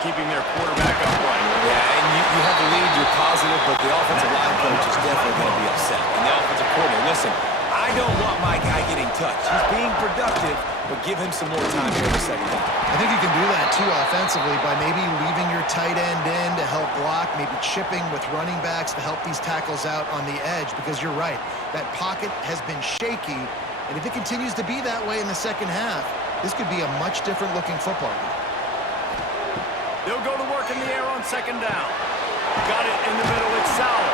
keeping their quarterback upright. Yeah, and you have the lead, you're positive, but the offensive line coach is definitely going to be upset. And the offensive coordinator, listen, I don't want my guy getting touched. He's being productive, but give him some more time here in the second half. I think you can do that, too, offensively, by maybe leaving your tight end in to help block, maybe chipping with running backs to help these tackles out on the edge, because you're right. That pocket has been shaky, and if it continues to be that way in the second half, this could be a much different-looking football game. They'll go to work in the air on second down. Got it in the middle, it's Sauer.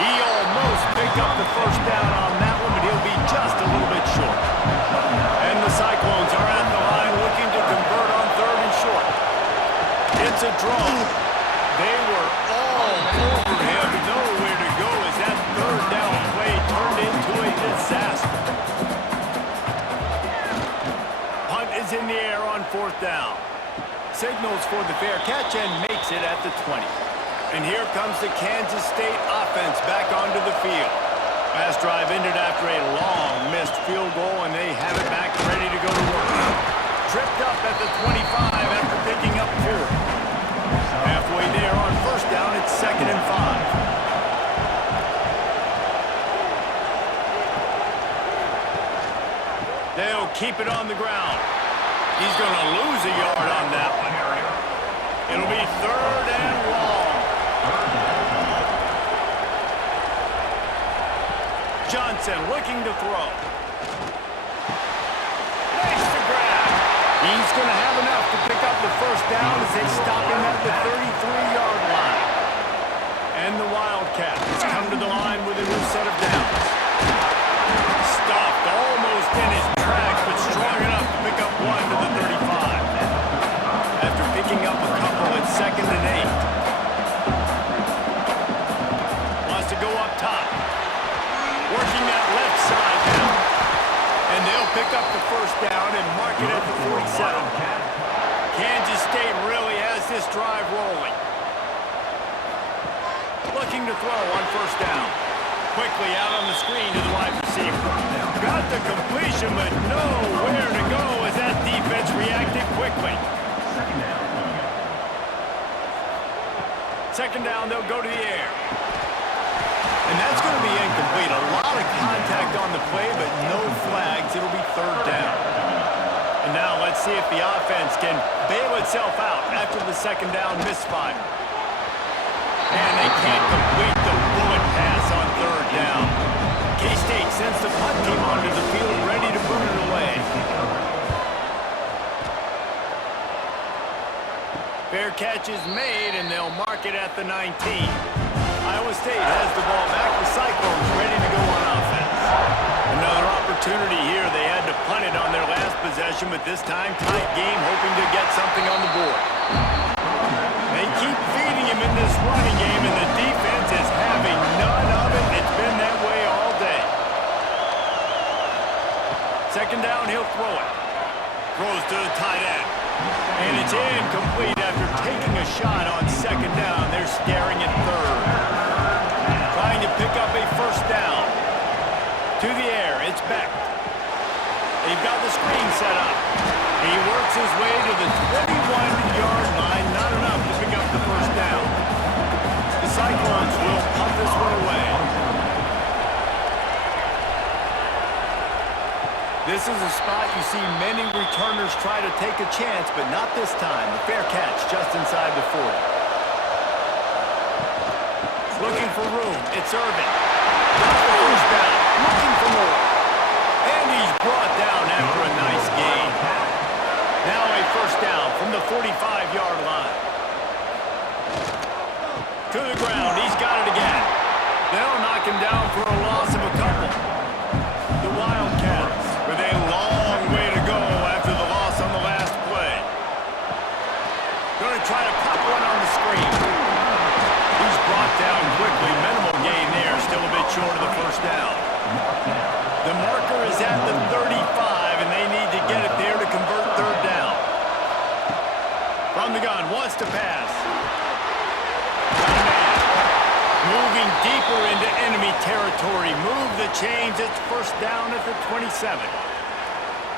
He almost picked up the first down on that one, but he'll be just a little bit short. And the Cyclones are at the line looking to convert on third and short. It's a draw. They were all over him. Nowhere to go as that third down play turned into a disaster. Punt is in the air on fourth down. Signals for the fair catch and makes it at the 20. And here comes the Kansas State offense back onto the field. Last drive ended after a long missed field goal, and they have it back ready to go to work. Tripped up at the 25 after picking up 4. Halfway there on first down, it's 2nd and 5. They'll keep it on the ground. He's going to lose a yard on that one. It'll be 3rd and long. Johnson looking to throw. Nice to grab. He's going to have enough to pick up the first down as they stop him at the 33-yard line. And the Wildcats come to the line with a new set of downs. Stopped almost in his tracks, but strong enough to pick up 1 to the 35. After picking up a couple at 2nd and 8. Wants to go up top. Working that left side now. And they'll pick up the first down and mark it at the 47. Kansas State really has this drive rolling. Looking to throw on first down. Quickly out on the screen to the wide receiver. Got the completion, but nowhere to go as that defense reacted quickly. Second down, they'll go to the air. And that's going to be incomplete. A lot of contact on the play, but no flags. It'll be 3rd down. And now let's see if the offense can bail itself out after the second down misfire. And they can't complete the bullet pass on 3rd down. K-State sends the punt team onto the field, ready to boot it away. Fair catch is made, and they'll mark it at the 19. Iowa State has the ball back. The Cyclones ready to go on offense. Another opportunity here. They had to punt it on their last possession, but this time tight game, hoping to get something on the board. They keep feeding him in this running game, and the defense is having none of it. It's been that way all day. Second down, he'll throw it. Throws to the tight end. And it's incomplete after taking a shot on second down. They're staring at 3rd. Trying to pick up a first down. To the air, it's Beck. They've got the screen set up. He works his way to the 21-yard line. Not enough to pick up the first down. The Cyclones will punt this one away. This is a spot you see many returners try to take a chance, but not this time. The fair catch just inside the 40. Looking for room. It's Irvin. Got the first down. Looking for more. And he's brought down after a nice gain. Now a first down from the 45-yard line. To the ground. He's got it again. They'll knock him down for a loss of a couple. The Wildcats with a long way to go after the loss on the last play. Going to try to pop one on the screen. He's brought down quickly. Minimal gain there. Still a bit short of the first down. The marker is at the 35, and they need to get it there to convert 3rd down. From the gun, wants to pass. Got a man. Moving deeper into enemy territory. Move the chains. It's first down at the 27.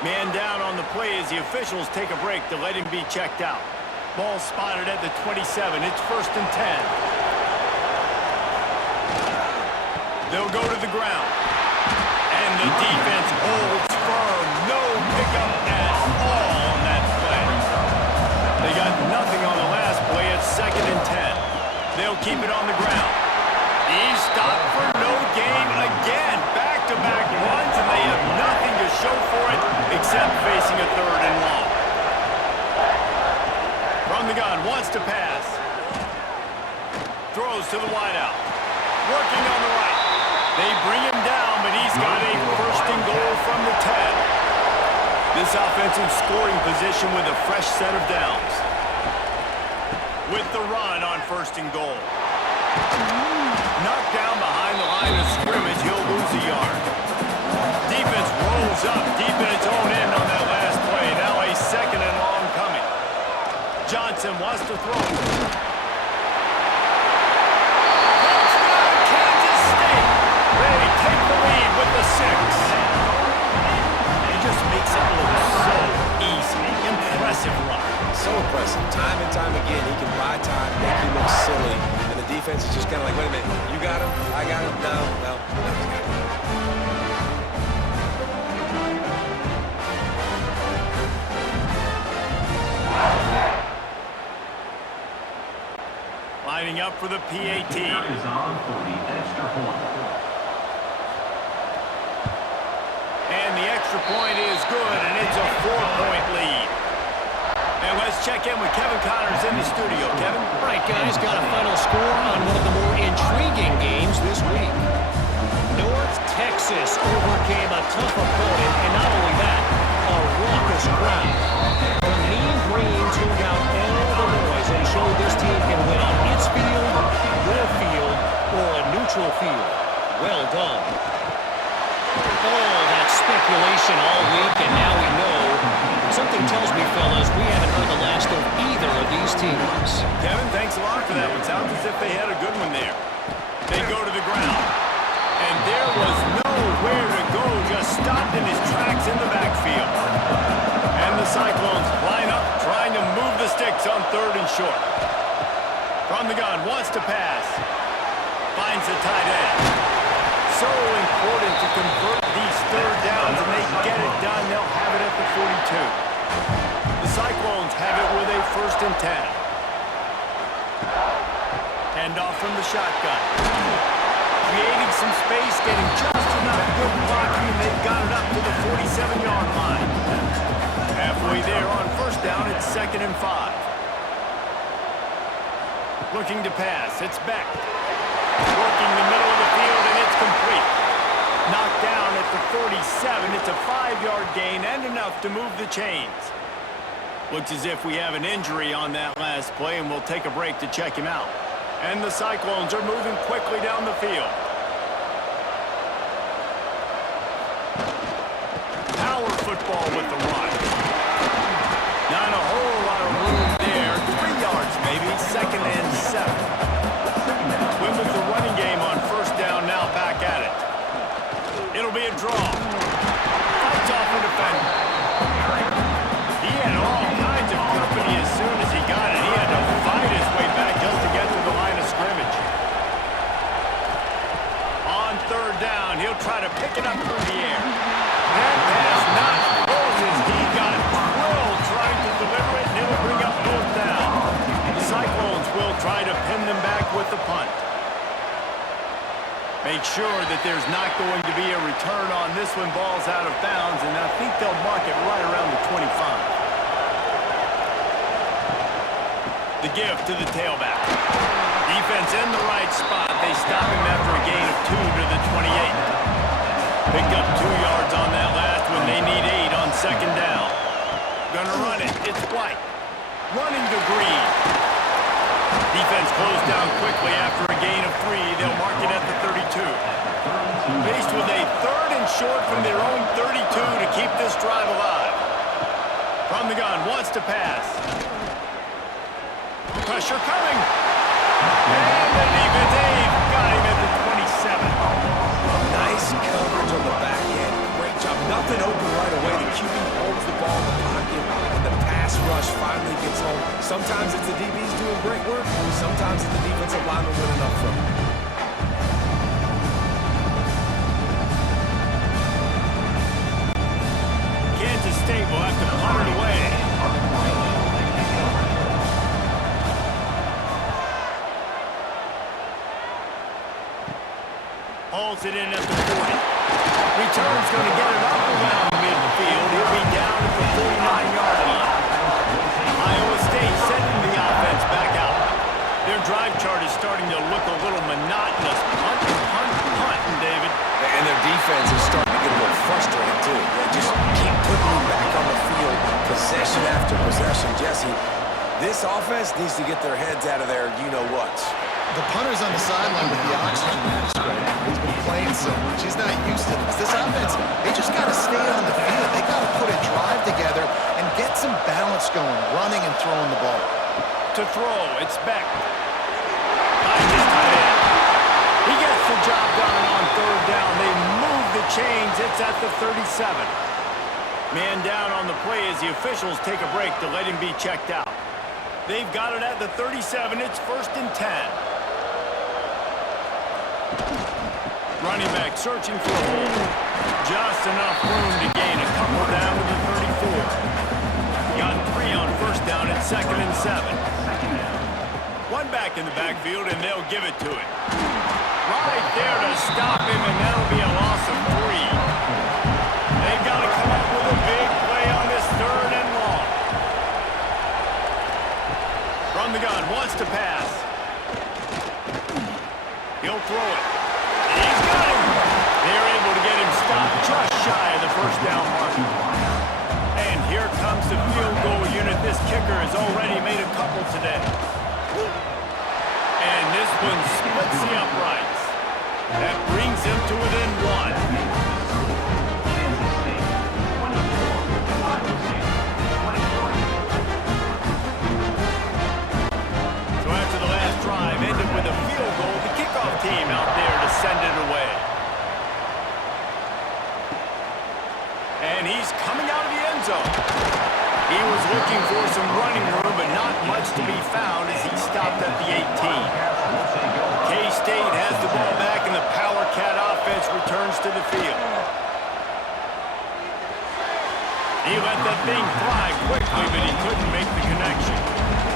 Man down on the play as the officials take a break to let him be checked out. Ball spotted at the 27. It's 1st and 10. They'll go to the ground. And the defense holds firm. No pickup at all on that play. They got nothing on the last play. It's 2nd and 10. They'll keep it on the ground. He's stopped for no gain again. Back-to-back runs, and they have nothing to show for it except facing a 3rd and long. From the gun, wants to pass. Throws to the wideout. Working on the right. They bring him down, but he's got a 1st and goal from the 10. This offensive scoring position with a fresh set of downs. With the run on 1st and goal. Knocked down behind the line of scrimmage, he'll lose a yard. Defense rolls up deep in its own end on that last play. Now a 2nd and long coming. Johnson wants to throw. Touchdown, Kansas State! They take the lead with the 6. He just makes it look so easy. Impressive run. So impressive. Time and time again, he can buy time, make you look silly, and the defense is just kind of like, wait a minute, you got him, I got him, no, he's got him. Lining up for the PAT. Is on for the extra point. And the extra point is good, and it's a 4-point lead. And let's check in with Kevin Connors in the studio. Kevin? All right, guys, got a final score on one of the more intriguing games this week. North Texas overcame a tough opponent, and not only that, a raucous crowd. The Mean Green tuned out all the noise and showed this team can win on its field, your field, or a neutral field. Well done. All that speculation all week, and now we know. Something tells me, fellas, we haven't heard the last of either of these teams. Kevin, thanks a lot for that one. Sounds as if they had a good one there. They go to the ground. And there was nowhere to go, just stopped in his tracks in the backfield. And the Cyclones line up, trying to move the sticks on 3rd and short. From the gun, wants to pass. Finds the tight end. So important to convert these 3rd downs, and they get it done. They'll have it at the 42. The Cyclones have it with a 1st and 10. Handoff from the shotgun. Creating some space, getting just enough good blocking, and they've got it up to the 47-yard line. Halfway there on 1st down, it's 2nd and 5. Looking to pass, it's Beck. Working the middle of the field, and it's complete. Knocked down at the 37. It's a 5-yard gain and enough to move the chains. Looks as if we have an injury on that last play, and we'll take a break to check him out. And the Cyclones are moving quickly down the field. Power football with the run. Not a whole lot of room there. 3 yards maybe. 2nd and 7. Win with the running game on 1st down, now back at it. It'll be a draw. Fights off a defender. He had all kinds of company as soon as he got it. He had to fight his way back just to get to the line of scrimmage. On 3rd down, he'll try to pick it up through the air. That pass not closes. He got drilled trying to deliver it, and it'll bring up 4th down. The Cyclones will try to pin them back with the punt. Make sure that there's not going to be a return on this one. Ball's out of bounds, and I think they'll mark it right around the 25. The give to the tailback. Defense in the right spot. They stop him after a gain of 2 to the 28. Picked up 2 yards on that last one. They need 8 on 2nd down. Gonna run it. It's White. Running to Green. Defense closed down quickly after a gain of 3. They'll mark it at the 32. Faced with a 3rd and short from their own 32 to keep this drive alive. From the gun, wants to pass. Pressure coming. And the defense got him at the 27. Nice coverage on the back end. Great job. Nothing open right away. The QB holds the ball in the pocket, and the pass rush finally gets home. Sometimes Sometimes it's the DBs doing great work. Sometimes it's the defensive lineman winning up front. Kansas State will have to punt it away. Hauls it in at the 40. Return's going to get it up around midfield. He'll be down at the 49-yard line. Iowa State sending the offense back out. Their drive chart is starting to look a little monotonous. Punt, punt, punt, David. And their defense is starting to get a little frustrated, too. They just keep putting me back on the field, possession after possession. Jesse, this offense needs to get their heads out of their you-know-whats. The punter's on the sideline with the oxygen mask right now. He's been playing so much. He's not used to this. This offense, they just got to stay on the field. They got to put a drive together and get some balance going, running and throwing the ball. To throw, it's Beck. Finds his tight end. He gets the job done on third down. They move the chains. It's at the 37. Man down on the play as the officials take a break to let him be checked out. They've got it at the 37. It's 1st and 10. Running back searching for a hole. Just enough room to gain a couple down to the 34. Got 3 on 1st down at 2nd and 7. One back in the backfield, and they'll give it to him. Right there to stop him, and that'll be a loss of 3. They've got to come up with a big play on this 3rd and long. From the gun, wants to pass. He'll throw it. He's got him. They're able to get him stopped just shy of the 1st down mark. And here comes the field goal unit. This kicker has already made a couple today. And this one splits the uprights. That brings him to within 1. So after the last drive ended with a field goal, the kickoff team out there to send it away. And he's coming out of the end zone. He was looking for some running room, but not much to be found as he stopped at the 18. K-State has the ball back, and the Power Cat offense returns to the field. He let that thing fly quickly, but he couldn't make the connection.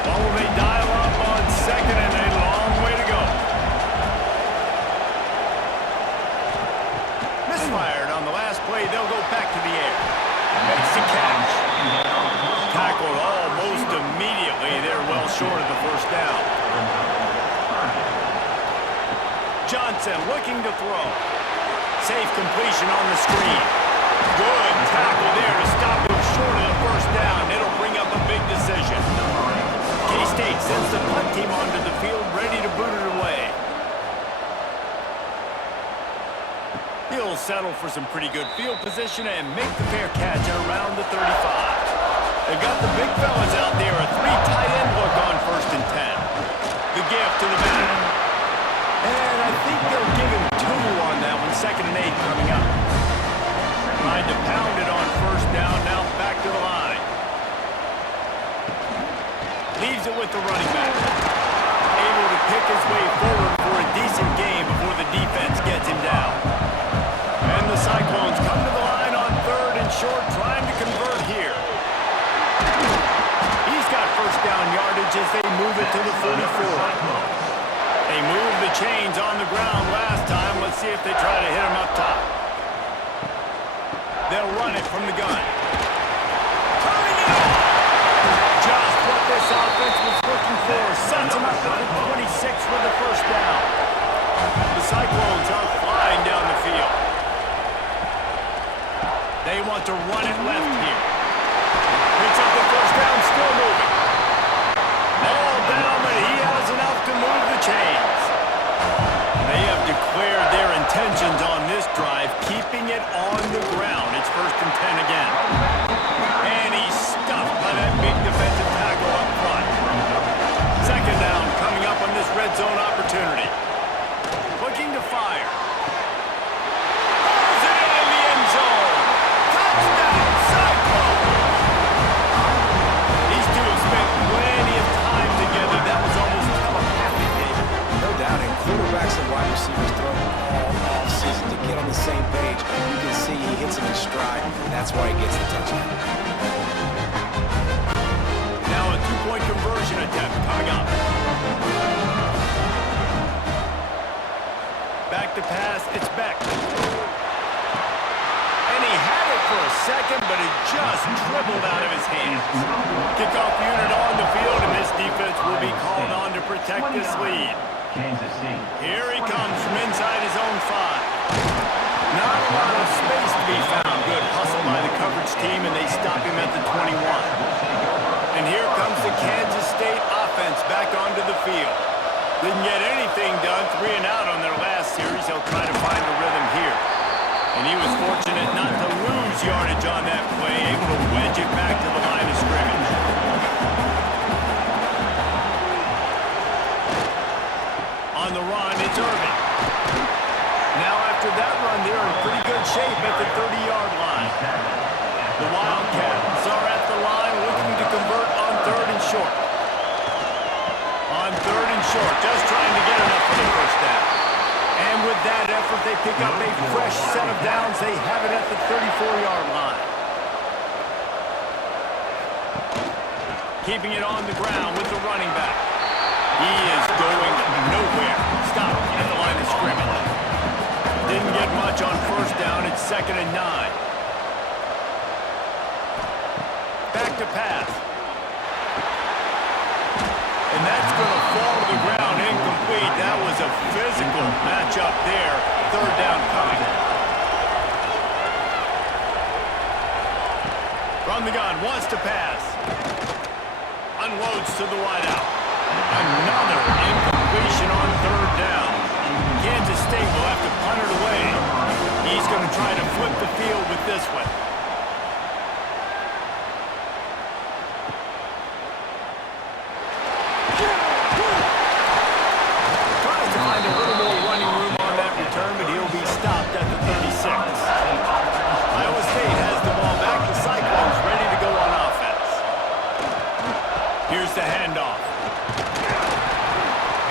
Well, they dial up on 2nd and a long way to go. Misfired on the last play. They'll go back to the air. Makes the catch. Tackled almost immediately. They're well short of the 1st down. Johnson looking to throw. Safe completion on the screen. Good tackle there to stop him short of the 1st down. It'll bring up a big decision. K-State sends the punt team onto the field, ready to boot it away. He'll settle for some pretty good field position and make the fair catch at around the 35. They've got the big fellas out there, a 3 tight end look on 1st and 10. The gift to the back. And I think they'll give him 2 on that one, 2nd and 8 coming up. Tried to pound it on 1st down, now back to the line. Leaves it with the running back. Able to pick his way forward for a decent game before the defense gets him down. And the Cyclones come to the line on 3rd and short, trying to convert here. He's got 1st down yardage as they move it to the 44. They moved the chains on the ground last time. Let's see if they try to hit him up top. They'll run it from the gun. Turning it on! Just what this offense was looking for. Sets him up at the 26 with the 1st down. The Cyclones are flying down the field. They want to run it left here. Picks up the 1st down, still moving. All down, but he has enough to move the chains. They have declared their intentions on this drive, keeping it on the ground. It's 1st and 10 again. And he's stuffed by that big defensive tackle up front. 2nd down coming up on this red zone opportunity. Looking to fire. Throws it in the end zone. Touchdown, Cyclones! These two have that's why he gets the touchdown. Now a two-point conversion attempt coming up. Back to pass, it's Beck. And he had it for a second, but it just dribbled out of his hands. Kickoff unit on the field, and this defense will be called on to protect this lead. Here he comes from inside his own 5. Not a lot of space to be found. Good hustle by the coverage team, and they stop him at the 21. And here comes the Kansas State offense back onto the field. Didn't get anything done, 3 and out on their last series. They'll try to find a rhythm here. And he was fortunate not to lose yardage on that play, able to wedge it back to the line of scrimmage. On the run, it's Irvin. Now after that run, they're in pretty good shape at the 30-yard line. The Wildcats are at the line looking to convert on 3rd and short. On 3rd and short, just trying to get enough for the first down. And with that effort, they pick up a fresh set of downs. They have it at the 34-yard line. Keeping it on the ground with the running back. He is going nowhere. Stop at the line of scrimmage. Didn't get much on first down. It's 2nd and 9. Back to pass. And that's going to fall to the ground incomplete. That was a physical matchup there. 3rd down coming. From the gun, wants to pass. Unloads to the wideout. Another incompletion on 3rd down. Kansas State will have to punt it away. He's going to try to flip the field with this one. Tries to find a little more running room on that return, but he'll be stopped at the 36. Iowa State has the ball back. The Cyclones ready to go on offense. Here's the handoff.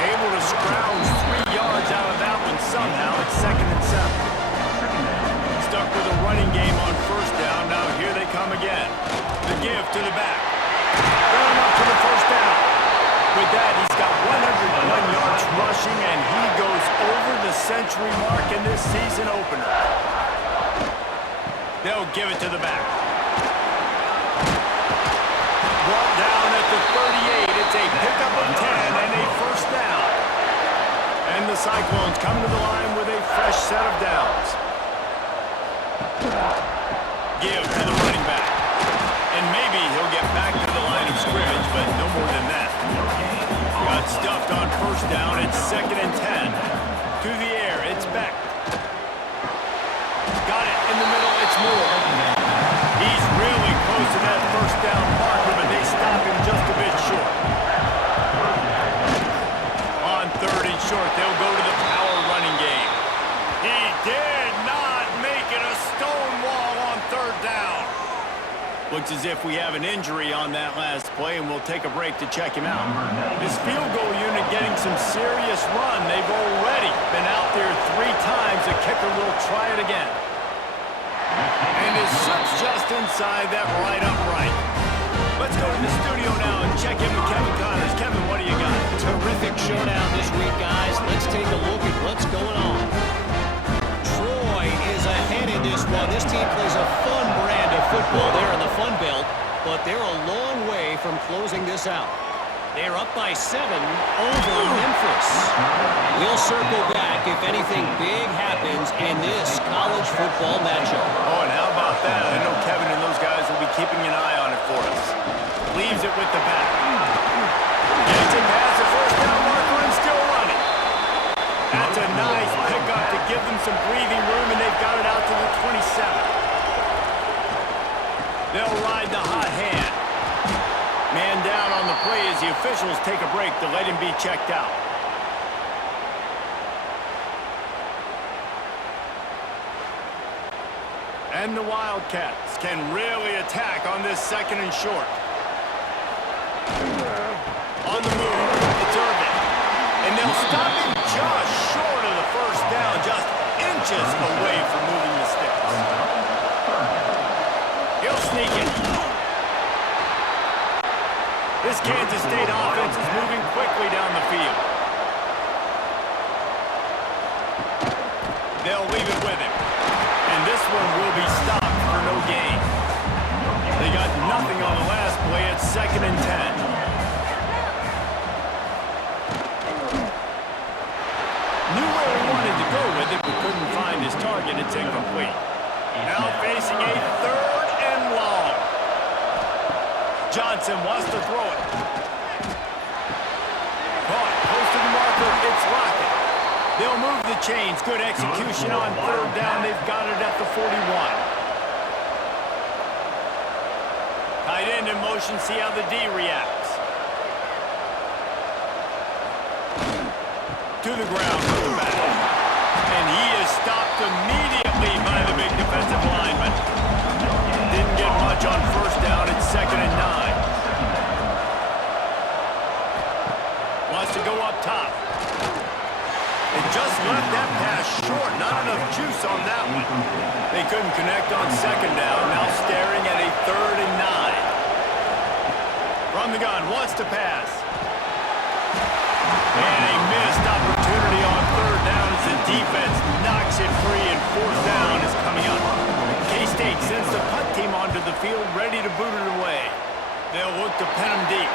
Able to scrounge 3 yards out of that one somehow. It's 2nd and 7. Stuck with a running game on first down. Now here they come again. The give to the back. Going up to the first down. With that, he's got 101 yards rushing, and he goes over the century mark in this season opener. They'll give it to the back. Brought down at the 38. It's a pickup of 10 and a first down. And the Cyclones come to the line with a fresh set of downs. Give to the running back. And maybe he'll get back to the line of scrimmage, but no more than that. Got stuffed on first down. It's 2nd and 10. To the air, it's Beck. Got it in the middle, it's Moore. He's really close to that first down marker, but they stop him just a bit short. On 3rd and short, they'll go to the power running game. He did not make it a stone wall on 3rd down. Looks as if we have an injury on that last play, and we'll take a break to check him out. This field goal unit getting some serious run. They've already been out there 3 times. The kicker will try it again. And his shot's just inside that right upright. Let's go to the studio now and check in with Kevin Connors. Kevin, what do you got? Terrific showdown this week, guys. Let's take a look at what's going on. Troy is ahead in this one. This team plays a fun brand of football there in the Fun Belt, but they're a long way from closing this out. They're up by 7 over Memphis. We'll circle back if anything big happens in this college football matchup. Oh, and how about that? I know Kevin and those guys will be keeping an eye on it for us. Leaves it with the back. Gets it past the first down marker and still running. That's a nice pickup to give them some breathing room, and they've got it out to the 27. They'll ride the hot hand. Man down on the play as the officials take a break to let him be checked out. And the Wildcats can really attack on this 2nd and short. On the move, it's Irvin. And they'll stop him just short of the first down, just inches away from moving the sticks. This Kansas State offense is moving quickly down the field. They'll leave it with him. And this one will be stopped for no gain. They got nothing on the last play. It's 2nd and 10. Knew where he wanted to go with it, but couldn't find his target. It's incomplete. Now facing a 3rd and long. Johnson wants to throw it. Caught, close to the marker. It's Lockett. They'll move the chains. Good execution on 3rd down. They've got it at the 41. Tight end in motion. See how the D reacts. To the ground with the back. And he is stopped immediately by the big defensive lineman. Didn't get much on 1st down. It's 2nd and 9. Wants to go up top. They just left that pass short. Not enough juice on that one. They couldn't connect on 2nd down. Now staring at a 3rd and 9. From the gun, wants to pass. And a missed opportunity on 3rd down as the defense knocks it free, and 4th down is coming up. K-State sends the punt team onto the field, ready to boot it away. They'll look to pen them deep.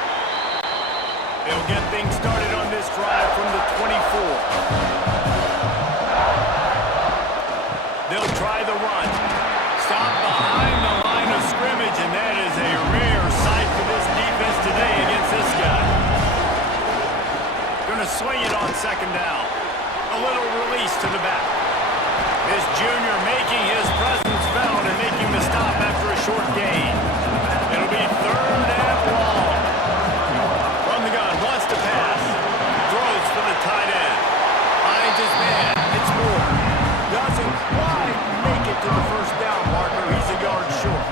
They'll get things started on this drive from the 24. They'll try the run. Stop behind the line of scrimmage, and that is a rare sight for this defense today against this guy. Going to swing it on 2nd down. A little release to the back. This junior making his presence felt and making the stop after a short gain. It'll be 3rd and long. From the gun, wants to pass. Throws for the tight end. Finds his man. It's Moore. Doesn't quite make it to the 1st down marker. He's a yard short.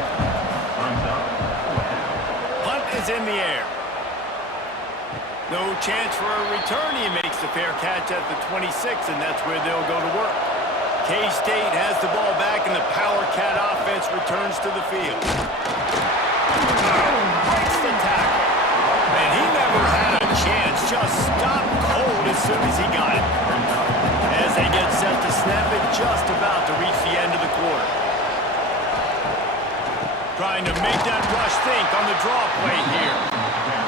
Punt is in the air. No chance for a return. He makes the fair catch at the 26, and that's where they'll go to work. K-State has the ball back, and the Power Cat offense returns to the field. Breaks the tackle. And he never had a chance. Just stopped cold as soon as he got it. As they get set to snap it, just about to reach the end of the quarter. Trying to make that rush think on the draw play here.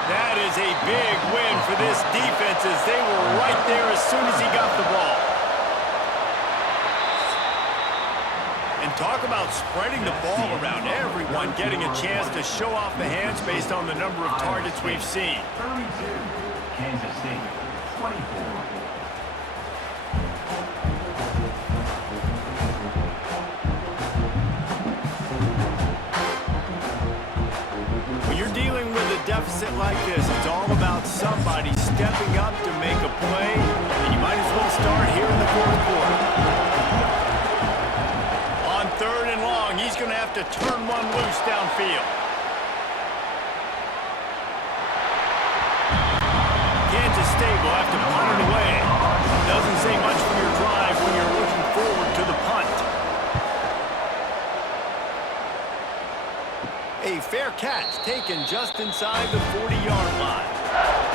That is a big win for this defense as they were right there as soon as he got the ball. And talk about spreading the ball around, everyone getting a chance to show off the hands based on the number of targets we've seen. 32, Kansas State, 24. Deficit like this, it's all about somebody stepping up to make a play, and you might as well start here in the 4th quarter. On 3rd and long, he's going to have to turn one loose downfield. Kansas State will have to punt it away. Doesn't say much from your drive when you're looking forward to the punt. A fair catch taken just inside the 40-yard line.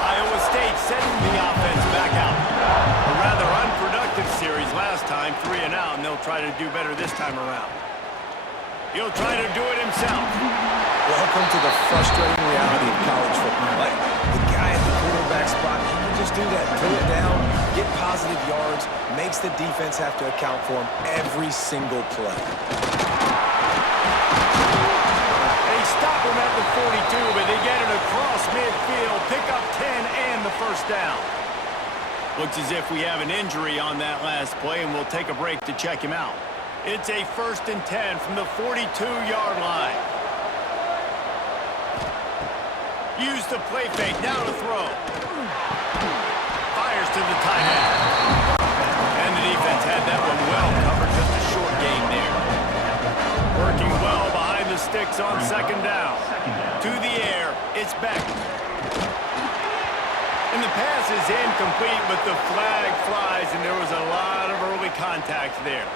Iowa State sending the offense back out. A rather unproductive series last time, 3 and out, and they'll try to do better this time around. He'll try to do it himself. Welcome to the frustrating reality of college football. Like, the guy at the quarterback spot, he can just do that. Pull it down, get positive yards, makes the defense have to account for him every single play. Stop him at the 42, but they get it across midfield, pick up 10 and the 1st down. Looks as if we have an injury on that last play, and we'll take a break to check him out. It's a 1st and 10 from the 42-yard line. Use the play fake, now to throw. Fires to the tight end. And the defense had that one well covered, just a short gain there. Working well behind the sticks on 2nd down. To the air, it's back. And the pass is incomplete, but the flag flies, and there was a lot of early contact there.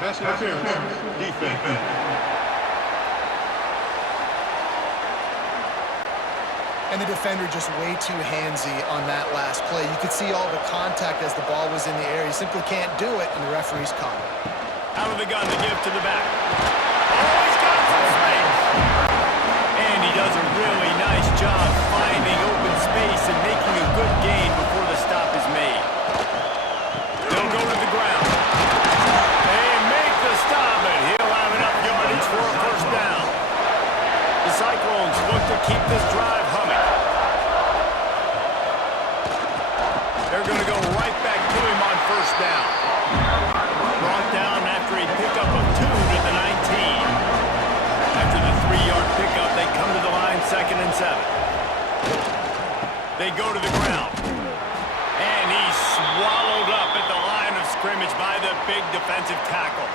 Pass interference, defense. And the defender just way too handsy on that last play. You could see all the contact as the ball was in the air. He simply can't do it, and the referee's caught it. Out of the gun to give to the back. Oh, he's got some space. And he does a really nice job finding open space and making a good gain before the stop is made. They'll go to the ground. They make the stop, and he'll have enough yardage for a first down. The Cyclones look to keep this drive humming. They're going to go right back to him on first down. Brought down after a pickup of 2 to the 19. After the 3-yard pickup, they come to the line 2nd and 7. They go to the ground. And he's swallowed up at the line of scrimmage by the big defensive tackle.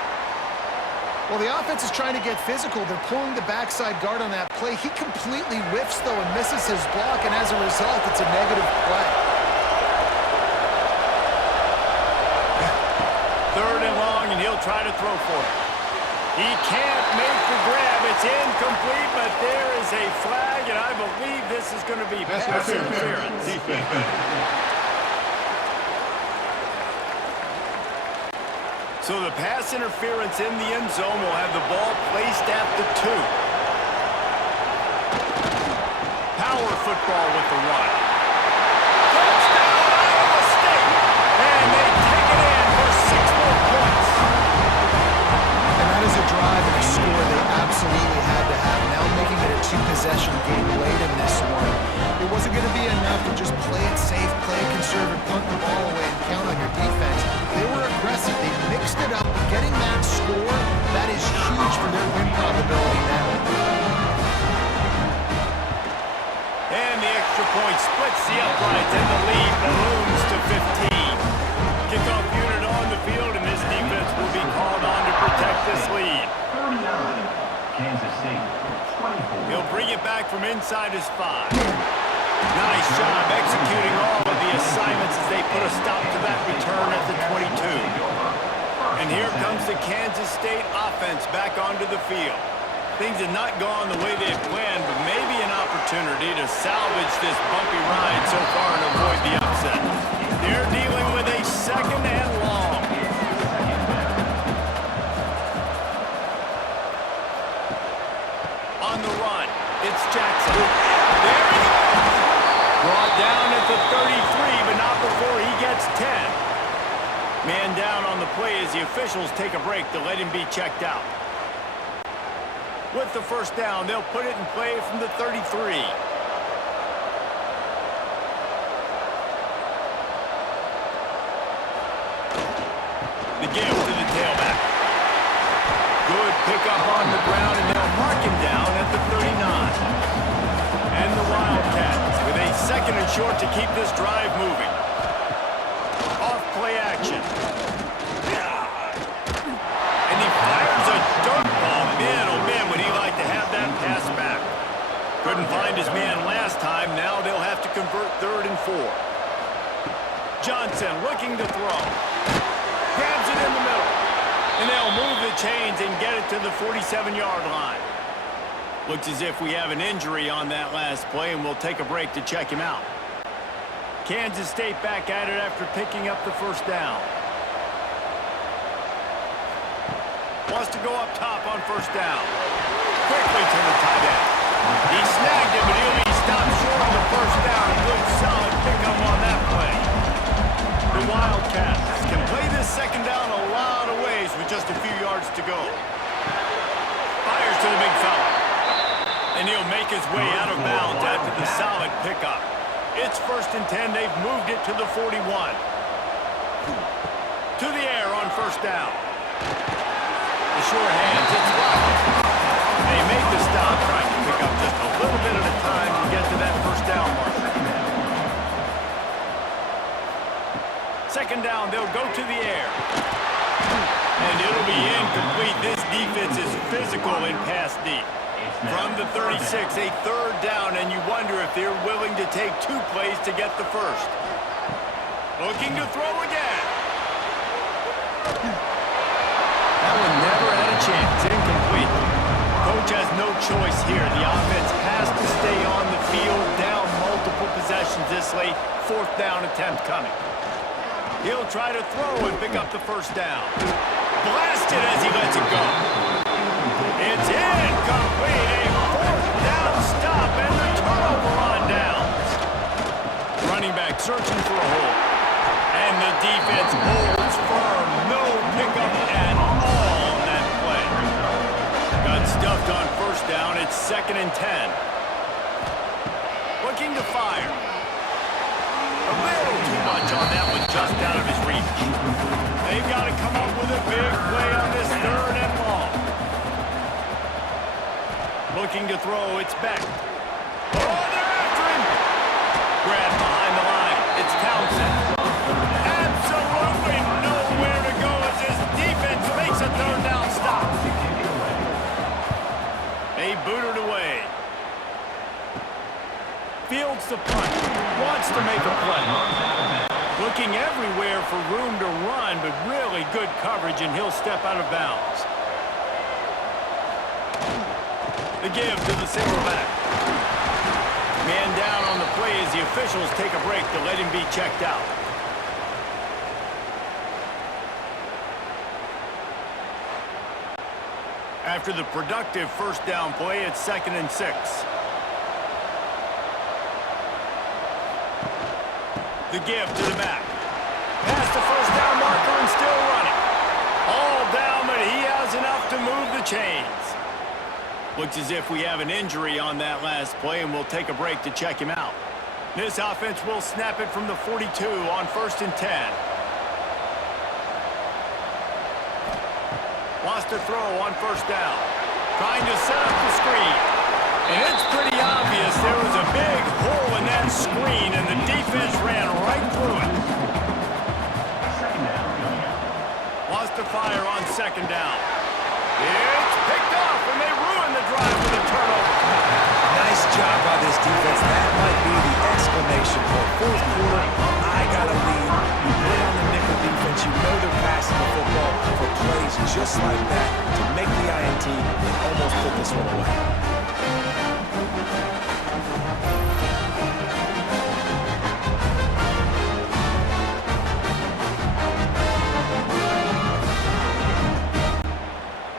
Well, the offense is trying to get physical. They're pulling the backside guard on that play. He completely whiffs, though, and misses his block, and as a result, it's a negative play. 3rd and long, and he'll try to throw for it. He can't make the grab. It's incomplete, but there is a flag, and I believe this is going to be pass interference. So the pass interference in the end zone will have the ball placed at the 2. Power football with the run. Touchdown, Iowa State! And they take it in for 6 more points. And that is a drive and a score they absolutely had to have. Now making it a 2-possession game late in this one. It wasn't going to be enough to just play it safe, play it conservative, punt the ball away, and count on your defense. They were aggressive. They mixed it up. Getting that score, that is huge for their win probability now. And the extra point splits the uprights, and the lead balloons to 15. Kickoff unit on the field, and this defense will be called on to protect this lead. 39, Kansas State, 24. He'll bring it back from inside his 5. Nice job executing all of the assignments as they put a stop to that return at the 22. And here comes the Kansas State offense back onto the field. Things had not gone the way they had planned, but maybe an opportunity to salvage this bumpy ride so far and avoid the upset. They're dealing with a 2nd and long. On the run, it's Jackson. There he goes! Brought down at the 33, but not before he gets 10. Man down on the play as the officials take a break to let him be checked out. With the first down, they'll put it in play from the 33. The give to the tailback. Good pickup on the ground, and they'll mark him down at the 39. And the Wildcats with a 2nd and short to keep this drive moving. Off play action. And he fires a dunk ball. Man, oh man, would he like to have that pass back. Couldn't find his man last time. Now they'll have to convert 3rd and 4. Johnson looking to throw. Grabs it in the middle. And they'll move the chains and get it to the 47-yard line. Looks as if we have an injury on that last play, and we'll take a break to check him out. Kansas State back at it after picking up the first down. Wants to go up top on first down. Quickly to the tight end. He snagged it, but he'll be stopped short of the first down. Good solid pickup on that play. The Wildcats can play this 2nd down a lot of ways with just a few yards to go. Fires to the big fella. And he'll make his way out of bounds after the solid pickup. It's 1st and 10. They've moved it to the 41. To the air on first down. The sure hands, it's blocked. They make the stop, trying to pick up just a little bit at a time to get to that first down mark. 2nd down, they'll go to the air. And it'll be incomplete. This defense is physical in pass deep. From the 36, a 3rd down, and you wonder if they're willing to take 2 plays to get the first. Looking to throw again. That one never had a chance. Incomplete. Coach has no choice here. The offense has to stay on the field down fourth down attempt coming. He'll try to throw and pick up the first down. Blasted as he lets it go. It's incomplete. A fourth down stop and the turnover on downs. Running back searching for a hole. And the defense holds firm. No pickup at all on that play. Got stuffed on first down. It's 2nd and 10. Looking to fire. A little too much on that one, just out of his reach. They've got to come up with a big play on this 3rd and long. Looking to throw, it's back. Oh, they're after him! Grab behind the line. It's Townsend. Absolutely nowhere to go as his defense makes a 3rd down stop. They boot it away. Fields the punt. Wants to make a play. Looking everywhere for room to run, but really good coverage, and he'll step out of bounds. The give to the single back. Man down on the play as the officials take a break to let him be checked out. After the productive first down play, it's 2nd and 6. The give to the back. Past the first down marker and still running. All down, but he has enough to move the chains. Looks as if we have an injury on that last play, and we'll take a break to check him out. This offense will snap it from the 42 on 1st and 10. Lost a throw on first down. Trying to set up the screen. And it's pretty obvious there was a big hole in that screen, and the defense ran right through it. Lost a fire on 2nd down. It's picked off, and they ruin the drive with a turnover. Nice job by this defense. That might be the explanation for 4th quarter. I got a lead. You play on the nickel defense. You know they're passing the football for plays just like that to make the INT and almost put this one away.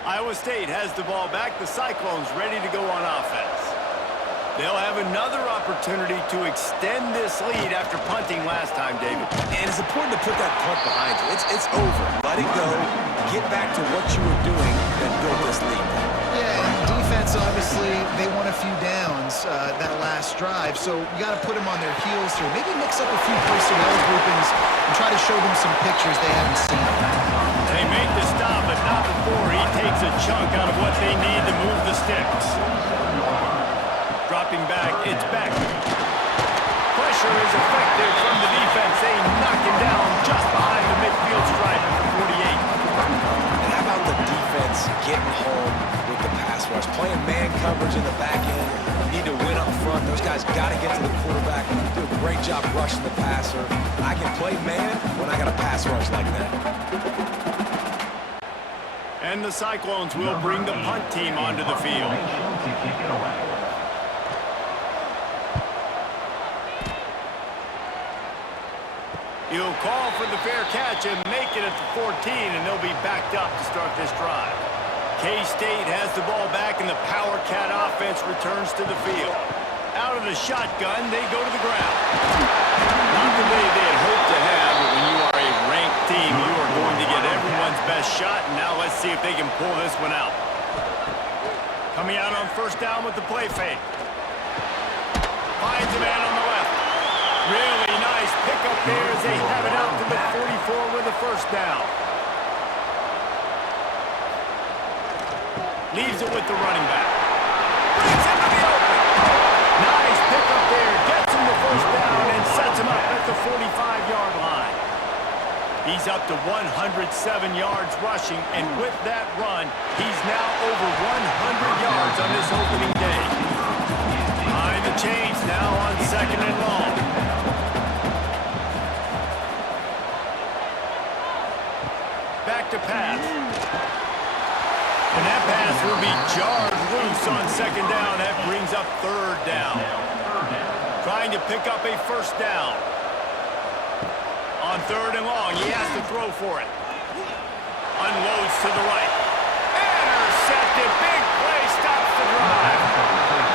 Iowa State has the ball back. The Cyclones ready to go on offense. They'll have another opportunity to extend this lead after punting last time, David. And it's important to put that punt behind you. It's over. Let it go. Get back to what you were doing that built this lead. Yeah, and defense, obviously, they won a few downs that last drive, so you got to put them on their heels here. Maybe mix up a few personnel groupings and try to show them some pictures they haven't seen. They make the stop, but not before he takes a chunk out of what they need to move the sticks. Dropping back, it's back. Pressure is effective from the defense. They knock him down just behind the midfield stripe at the 48. And how about the defense getting home with the pass rush? Playing man coverage in the back end. You need to win up front. Those guys got to get to the quarterback. Do a great job rushing the passer. I can play man when I got a pass rush like that. And the Cyclones will bring the punt team onto the field. He'll call for the fair catch and make it at the 14, and they'll be backed up to start this drive. K-State has the ball back, and the Power Cat offense returns to the field. Out of the shotgun, they go to the ground. Not the way they had hoped to have, but when you are a ranked team, you are going to get everyone's best shot, and now let's see if they can pull this one out. Coming out on first down with the play fake. Finds a man on the left. Really nice pickup there as they have it out to the 44 with the first down. Leaves it with the running back. Brings him to the open. Nice pickup there. Gets him the first down and sets him up at the 45-yard line. He's up to 107 yards rushing, and with that run, he's now over 100 yards on this opening day. Behind the chains now on 2nd and long. Back to pass. And that pass will be jarred loose on 2nd down. That brings up 3rd down. Trying to pick up a first down. On 3rd and long, he has to throw for it. Unloads to the right. Intercepted. Big play. Stops the drive.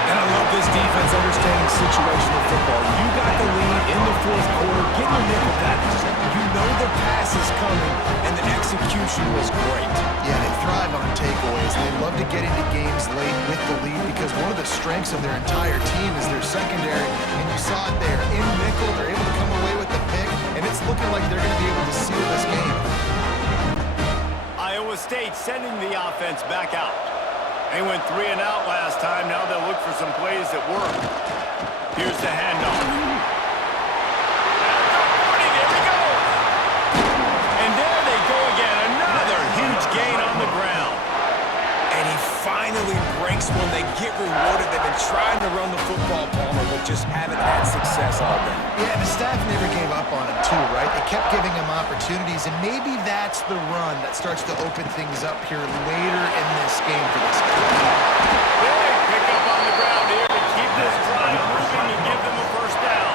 And I love this defense understanding situational football. You got the lead in the 4th quarter. Get your nickel packages. You know the pass is coming, and the execution was great. Yeah, they thrive on takeaways. They love to get into games late with the lead because one of the strengths of their entire team is their secondary. And you saw it there. In nickel, they're able to come away with the pick, and it's looking like they're going to be able to seal this game. Iowa State sending the offense back out. They went 3 and out last time. Now they'll look for some plays that work. Here's the handoff. There he goes. And there they go again. Another huge gain on the ground. And he finally breaks one. They get rewarded. They've been trying to run the football, Palmer, but just haven't had success all day. Yeah, the staff never gave up on him too, right? They kept giving him opportunities, and maybe that's the run that starts to open things up here later in this game for this guy. Big pickup on the ground here to keep this drive moving and give them a first down.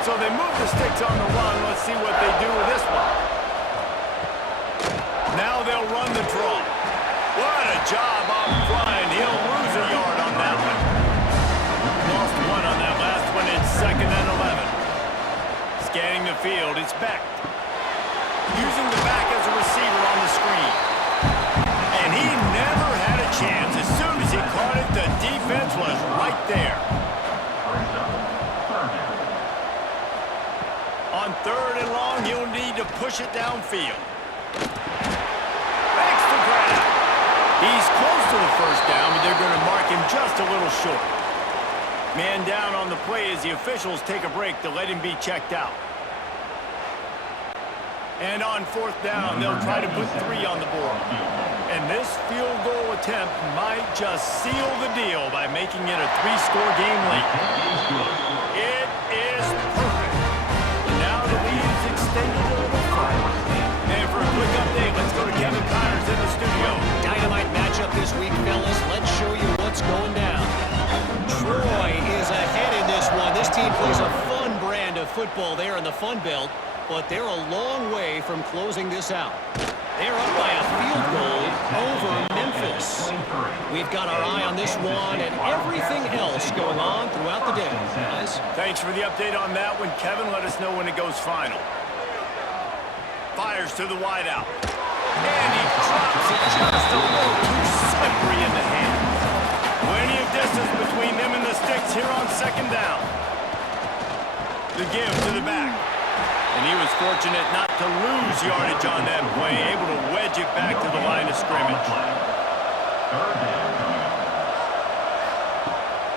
So they move the sticks on the run. Let's see what they do with this one. Now they'll run the draw. What a job off Brian. He'll lose a yard on that one. Lost 1 on that last one. It's 2nd and 11. Scanning the field, it's Beck. Using the back as a receiver on the screen. And he never had a chance. As soon as he caught it, the defense was right there. On 3rd and long, he'll need to push it downfield. Makes the grab. He's close to the first down, but they're going to mark him just a little short. Man down on the play as the officials take a break to let him be checked out. And on 4th down, they'll try to put 3 on the board. And this field goal attempt might just seal the deal by making it a 3-score game late. It is perfect. And now the lead is extended a little further. And for a quick update, let's go to Kevin Connors in the studio. Dynamite matchup this week, fellas. Let's show you what's going down. Troy is ahead in this one. This team plays a fun brand of football there in the Fun Belt, but they're a long way from closing this out. They're up by a field goal over Memphis. We've got our eye on this one and everything else going on throughout the day, guys. Thanks for the update on that one, Kevin. Let us know when it goes final. Fires to the wideout. And he drops it just a little too slippery in the hand. Plenty of distance between them and the sticks here on 2nd down. The give to the back. And he was fortunate not to lose yardage on that play, able to wedge it back to the line of scrimmage.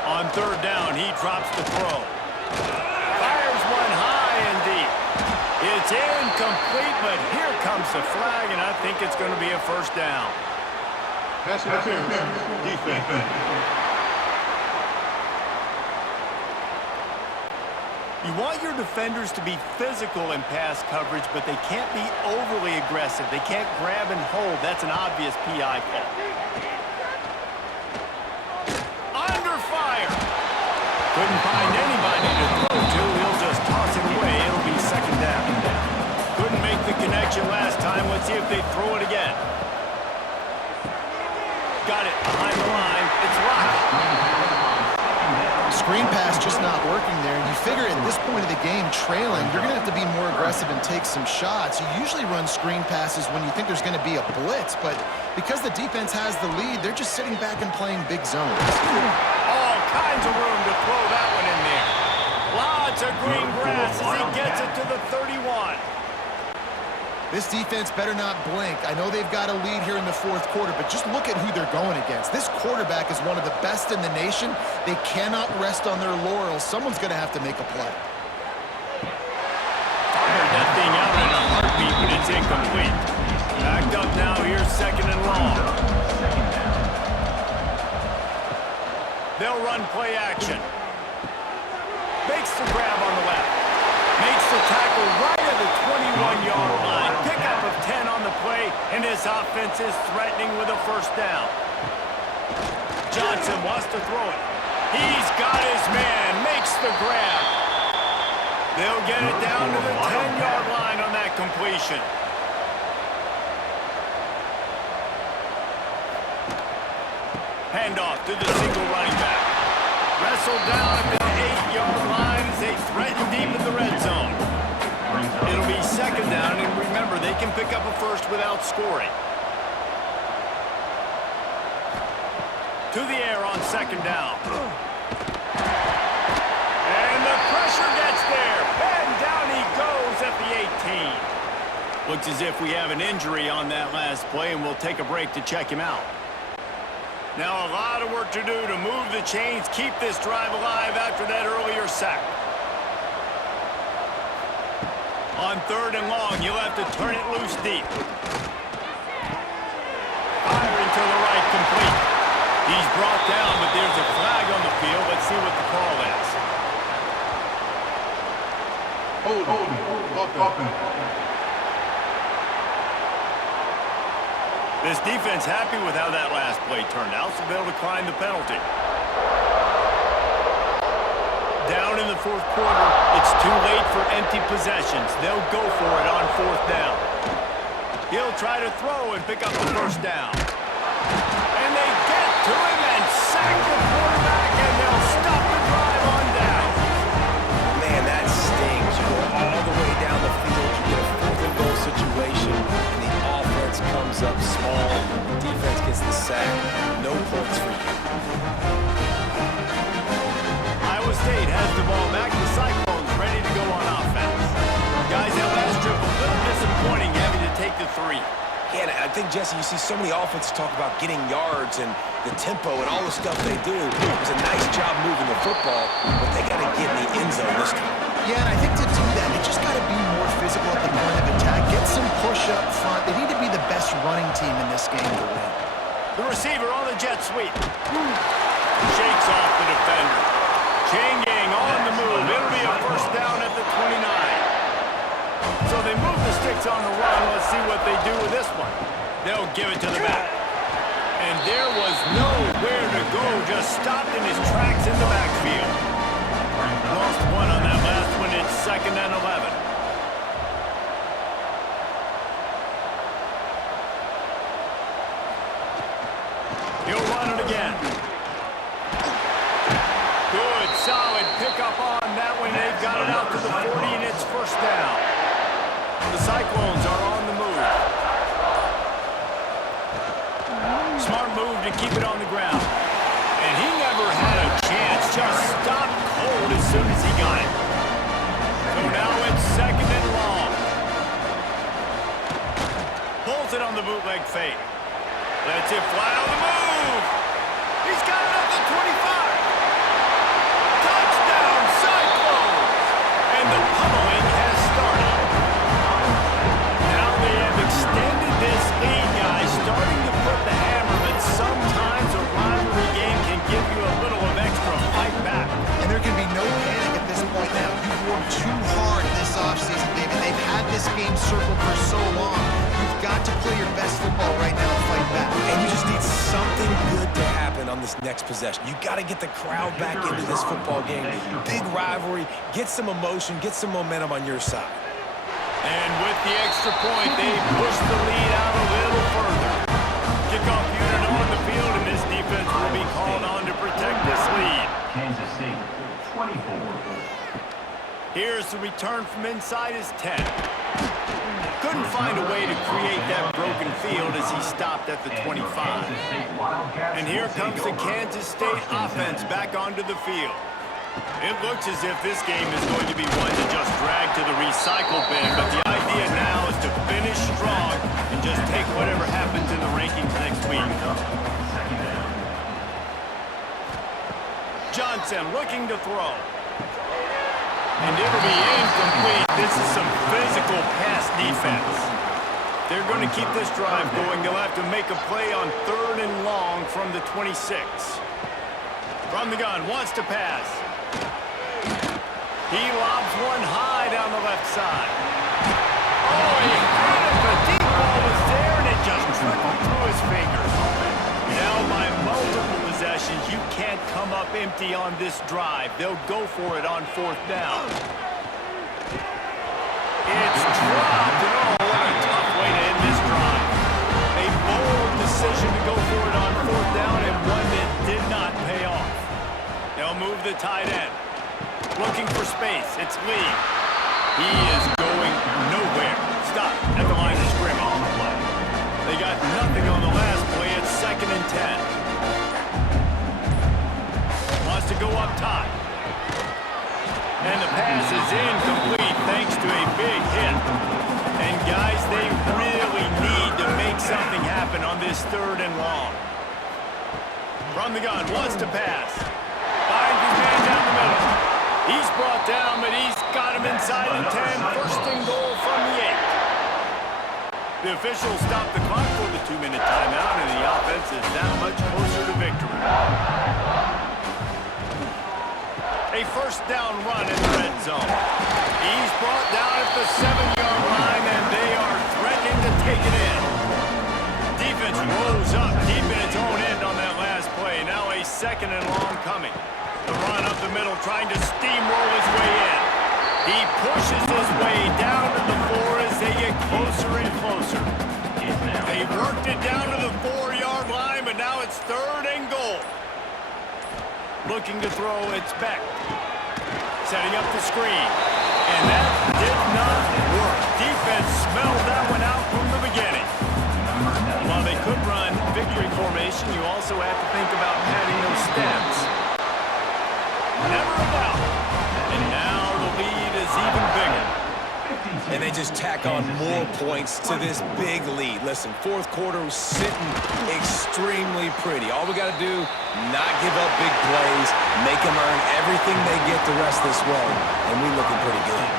On 3rd down, he drops the throw. Fires one high and deep. It's incomplete, but here comes the flag, and I think it's going to be a first down. Pass interference, defense. You want your defenders to be physical in pass coverage, but they can't be overly aggressive. They can't grab and hold. That's an obvious PI call. Under fire. Couldn't find anybody to throw to. He'll just toss it away. It'll be 2nd down. Couldn't make the connection last time. Let's see if they throw it again. Got it behind the line. It's locked. Screen pass just not working there. And you figure at this point of the game, trailing, you're going to have to be more aggressive and take some shots. You usually run screen passes when you think there's going to be a blitz, but because the defense has the lead, they're just sitting back and playing big zones. All kinds of room to throw that one in there. Lots of green grass as he gets it to the 31. This defense better not blink. I know they've got a lead here in the 4th quarter, but just look at who they're going against. This quarterback is one of the best in the nation. They cannot rest on their laurels. Someone's going to have to make a play. Fired that thing out in a heartbeat, but it's incomplete. Backed up now, here's 2nd and long. They'll run play action. Makes the grab on the left. Makes the tackle right at the 21-yard line. Pickup of 10 on the play, and his offense is threatening with a first down. Johnson wants to throw it. He's got his man. Makes the grab. They'll get it down to the 10-yard line on that completion. Handoff to the single running back. Wrestled down at the 8-yard line as they threaten deep in the red zone. It'll be second down, and remember, they can pick up a first without scoring. To the air on second down. And the pressure gets there. And down he goes at the 18. Looks as if we have an injury on that last play, and we'll take a break to check him out. Now a lot of work to do to move the chains, keep this drive alive after that earlier sack. On third and long, you'll have to turn it loose deep. Firing to the right, complete. He's brought down, but there's a flag on the field. Let's see what the call is. This defense happy with how that last play turned out, so they'll decline the penalty. Down in the fourth quarter, it's too late for empty possessions. They'll go for it on fourth down. He'll try to throw and pick up the first down. And they get to him and sack the quarterback, and they'll stop the drive on down. Man, that stings. You go all the way down the field, you get a fourth and goal situation, and the offense comes up small. The defense gets the sack. No points for you. Iowa State has the ball back. The Cyclones ready to go on offense. Guys, that last trip a little disappointing having to take the 3. Yeah, and I think, Jesse, you see so many offenses talk about getting yards and the tempo and all the stuff they do. It was a nice job moving the football, but they got to get in the end zone this time. Yeah, and I think to do that, they just got to be more physical at the point of attack. Get some push up front. They need to be the best running team in this game to win. The receiver on the jet sweep. Shakes off the defender. Chain gang on the move. It'll be a first down at the 29. So they move the sticks on the run. Let's see what they do with this one. They'll give it to the back. And there was nowhere to go. Just stopped in his tracks in the backfield. Lost one on that last one. It's second and 11. He'll run it again. Good, solid pickup on that one. They've got it out to the 40, and it's first down. The Cyclones are on the move. Smart move to keep it on the ground. And he never had a chance. Just stopped cold as soon as he got it. So now it's second and long. Pulls it on the bootleg fake. Lets it fly on the move. He's got it at the 25. Touchdown, Cyclones! And the pummeling has started. Now they have extended this lead, guys, starting to put the hammer, but sometimes a rivalry game can give you a little of extra fight back. And there can be no panic at this point now. You've worked too hard this offseason, David. They've had this game circled for so long. You've got to play your best football right now and fight back. And you just need something good to happen on this next possession. You got to get the crowd back into this football game. Big rivalry. Get some emotion. Get some momentum on your side. And with the extra point, they push the lead out a little further. Kickoff unit on the field, and this defense will be called on to protect this lead. Kansas State, 24. Here's the return from inside his 10. Couldn't find a way to create that broken field as he stopped at the 25. And here comes the Kansas State offense back onto the field. It looks as if this game is going to be one to just drag to the recycle bin, but the idea now is to finish strong and just take whatever happens in the rankings next week. Johnson looking to throw. And it'll be incomplete. This is some physical pass defense. They're going to keep this drive going. They'll have to make a play on third and long from the 26. From the gun, wants to pass. He lobs one high down the left side. Oh, he had it. The deep ball was there, and it just trickled through his fingers. Now by multiple possessions, you can't come up empty on this drive. They'll go for it on fourth down. It's dropped. Oh, what a tough way to end this drive. A bold decision to go for it on fourth down and one that did not pay off. They'll move the tight end. Looking for space. It's Lee. He is going nowhere. Stop at the line of scrimmage. They got nothing on the last play. It's 2nd and 10. Wants to go up top. And the pass is incomplete thanks to a big hit. And guys, they really need to make something happen on this 3rd and long. From the gun, wants to pass. Finds his man down the middle. He's brought down, but he's got him inside the 10. 1st and goal from the 8. The officials stopped the clock for the 2-minute timeout, and the offense is that much closer to victory. A 1st down run in the red zone. He's brought down at the 7-yard line, and they are threatening to take it in. Defense rose up deep in its own end on that last play. Now a 2nd and long coming. The run up the middle, trying to steamroll his way in. He pushes his way down to the 4 as they get closer and closer. They worked it down to the 4-yard line, but now it's 3rd and goal. Looking to throw, it's Beck. Setting up the screen. And that did not work. Defense smelled that one out from the beginning. While they could run victory formation, you also have to think about padding those stats. Never a doubt. And now the lead is even bigger. And they just tack on more points to this big lead. Listen, 4th quarter was sitting extremely pretty. All we got to do, not give up big plays, make them earn everything they get the rest this way, and we're looking pretty good.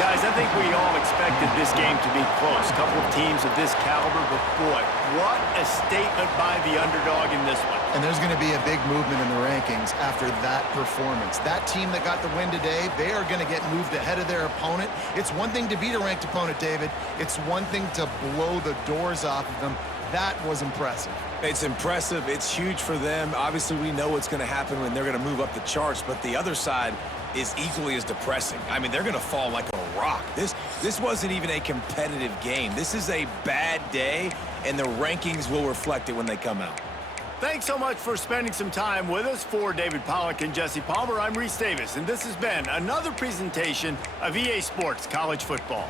Guys, I think we all expected this game to be close. A couple of teams of this caliber, but boy, what a statement by the underdog in this one. And there's going to be a big movement in the rankings after that performance. That team that got the win today, they are going to get moved ahead of their opponent. It's one thing to beat a ranked opponent, David. It's one thing to blow the doors off of them. That was impressive. It's impressive. It's huge for them. Obviously, we know what's going to happen when they're going to move up the charts, but the other side is equally as depressing. I mean, they're going to fall like a rock. This wasn't even a competitive game. This is a bad day, and the rankings will reflect it when they come out. Thanks so much for spending some time with us. For David Pollack and Jesse Palmer, I'm Reese Davis, and this has been another presentation of EA Sports College Football.